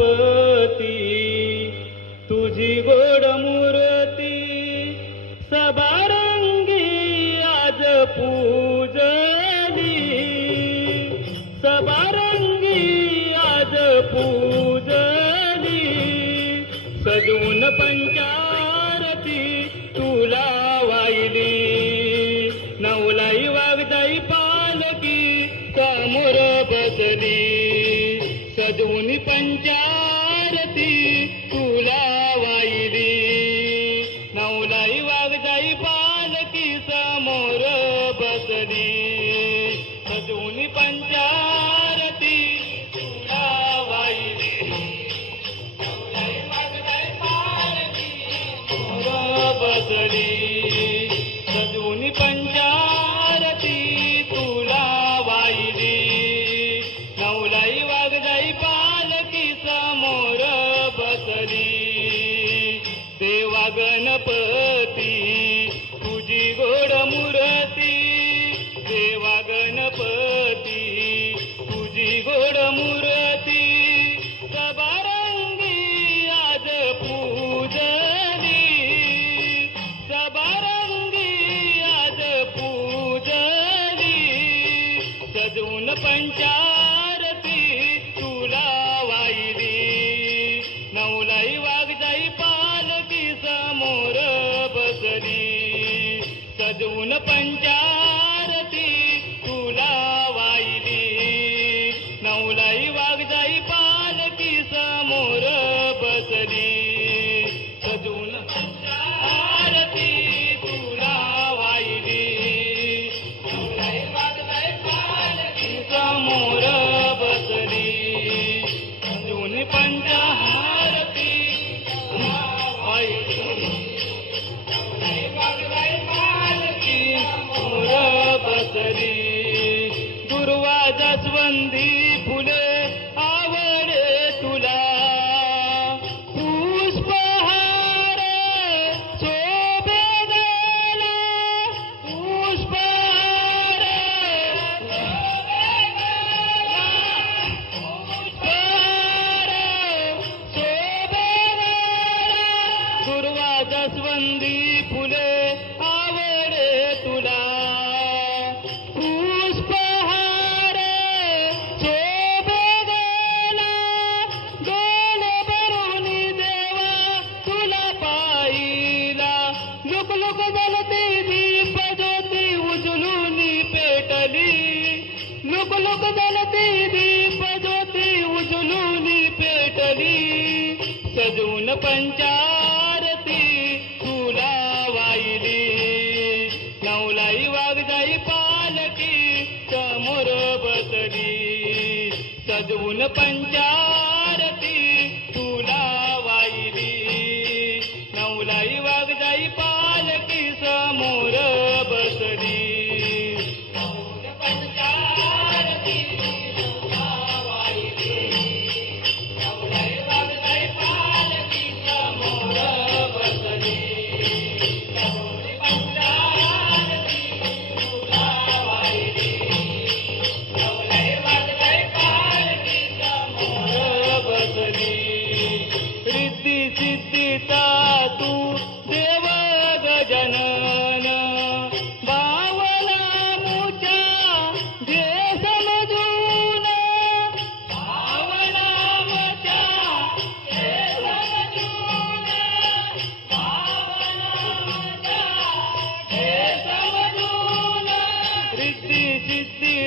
गणपती तुझी गोड मूर्ती सबारंगी आज पू ulaa सजून पंचा लुकलुकलती भीष्म ज्योती उजलूनी पेटली लुकलुकलती भीष्म ज्योती उजलूनी पेटली सजून पंचारती तुला वाहिली नवलाई पालकी समोर बसली सजून पंचारती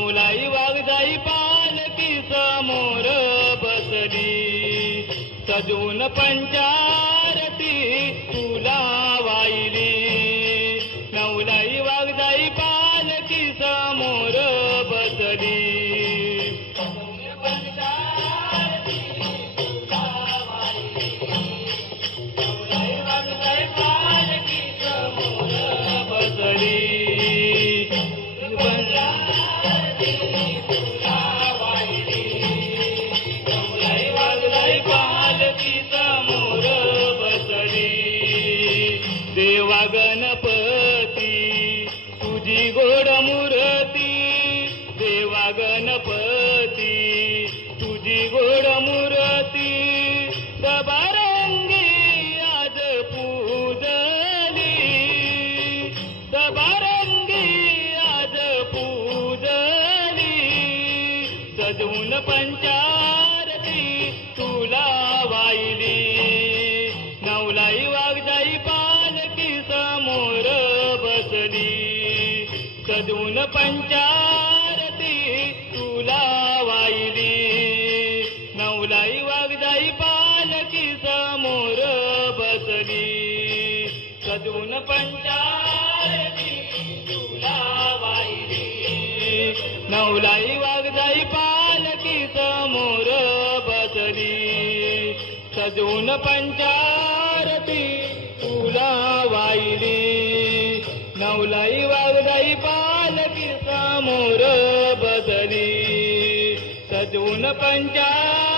मौलाई वागजाई पालकी समोर बसली. सजून पंचारती तुला पंचारती तुला वाहिली. नवलाई वागदाई पालकी समोर बसली. सजून पंचार सजवून पंचारती तुला वाहिली. नवलाई वागदाई पालकी समोर बदली सजून पंचारती